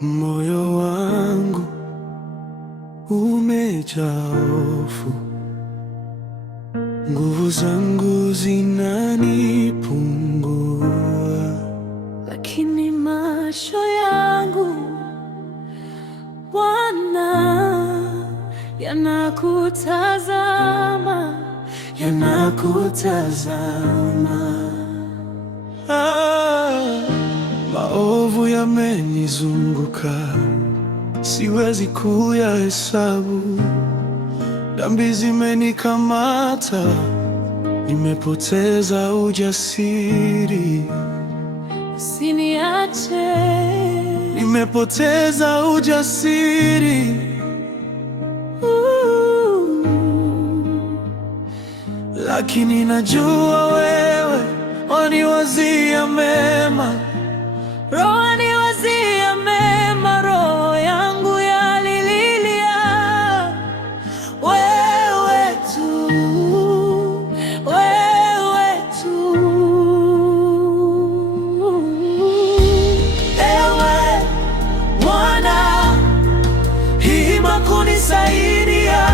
Moyo wangu umejaa hofu, nguvu zangu zinanipungua, lakini macho yangu Bwana yanakutazama, yanakutazama. Maovu yamenizunguka, siwezi kuyahesabu. Dhambi zimenikamata, nimepoteza ujasiri. Usiniache, nimepoteza ujasiri. Lakini najua wewe waniwazia mema, waniwazia mema. Roho yangu yalililia wewe tu, wewe tu. Ewe Bwana, hima kunisaidia.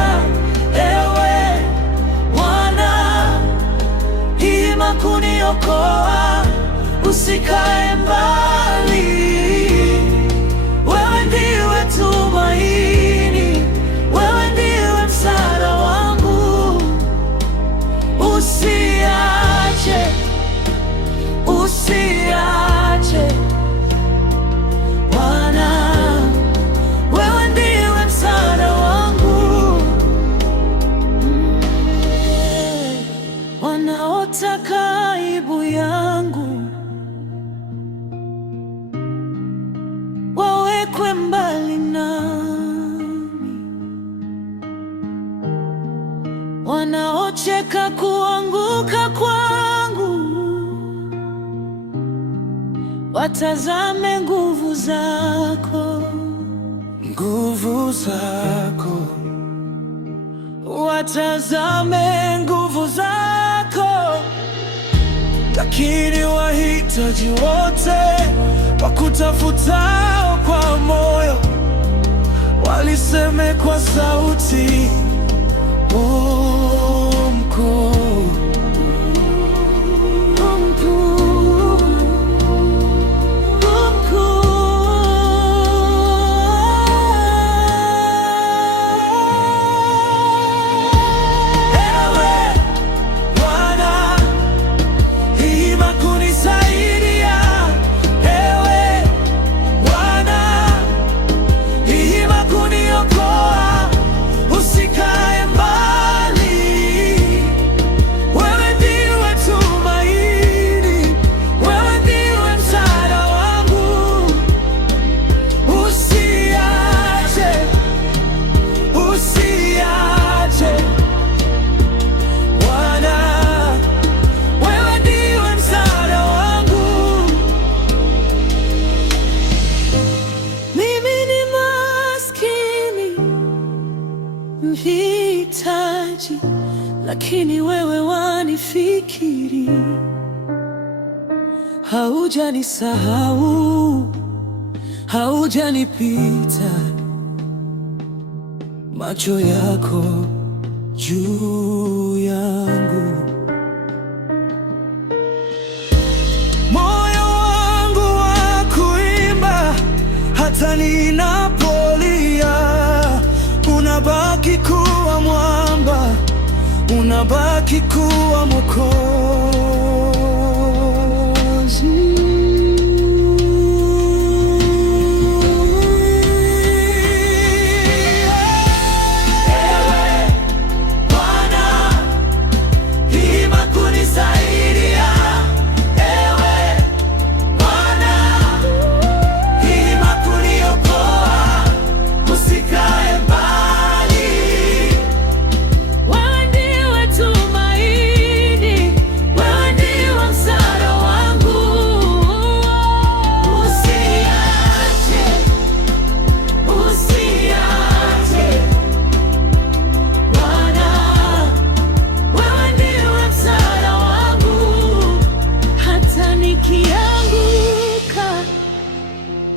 Ewe Bwana, hima kuniokoa. Usikae mbali, wewe ndiwe tumaini, wewe ndiwe msaada wangu. Usiache, usiache Bwana, wewe ndiwe msaada wangu. Wanaotaka aibu yangu wawekwe mbali nami, wanaocheka kuanguka kwangu watazame nguvu zako, nguvu zako, watazame nguvu zako. lakini wahitaji wote wakutafutao kwa moyo waliseme kwa sauti, mkuu. Mhitaji, lakini wewe wanifikiri. Haujanisahau, haujanipita. Macho yako juu yangu. Moyo wangu wa kuimba hata ninapolia, unabaki kuwa mwamba, unabaki kuwa Mwokozi. Ewe Bwana, hima kunisaidia. Ewe Bwana, hima kuniokoa. Usikae mbali, wewe ndiwe tumaini,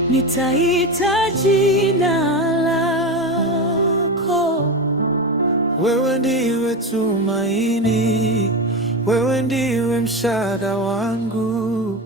nitaita jina lako. Wewe ndiwe tumaini, wewe ndiwe msaada wangu.